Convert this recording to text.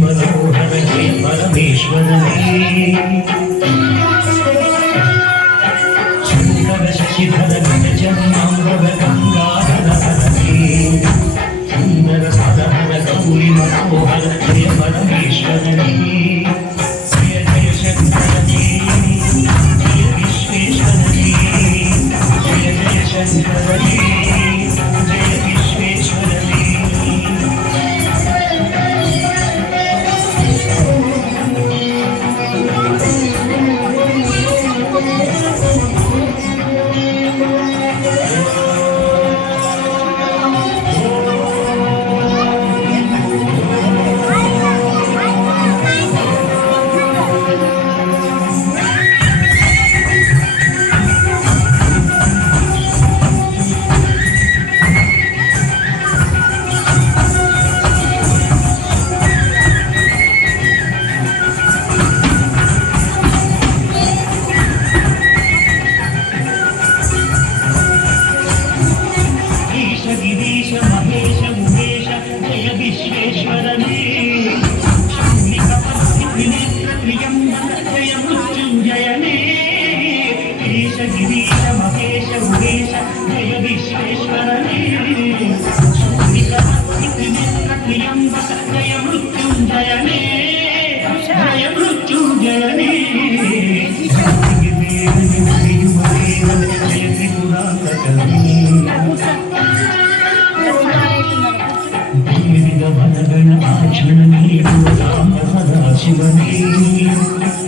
मनोहर हे परमेश्वर शंकर शशिधर गजन्मांबर गंगाधर सुंदर सदहर गौरी मनोहर हे परमेश्वर जय जय शंकर जय विश्वेश्वर जय जय शंकर जय विश्वेश्वर गिरीश महेश मुकेश जय विश्वेश्वरने जय मृत्युंजयने गिरीश गिरीश महेश मुकेश जय विश्वेश्वरने जय मृत्युंजयने जय मृत्युंजयने जय त्रिपुरांतकर्णी विविध वनगण आचरण राम सदा शिवने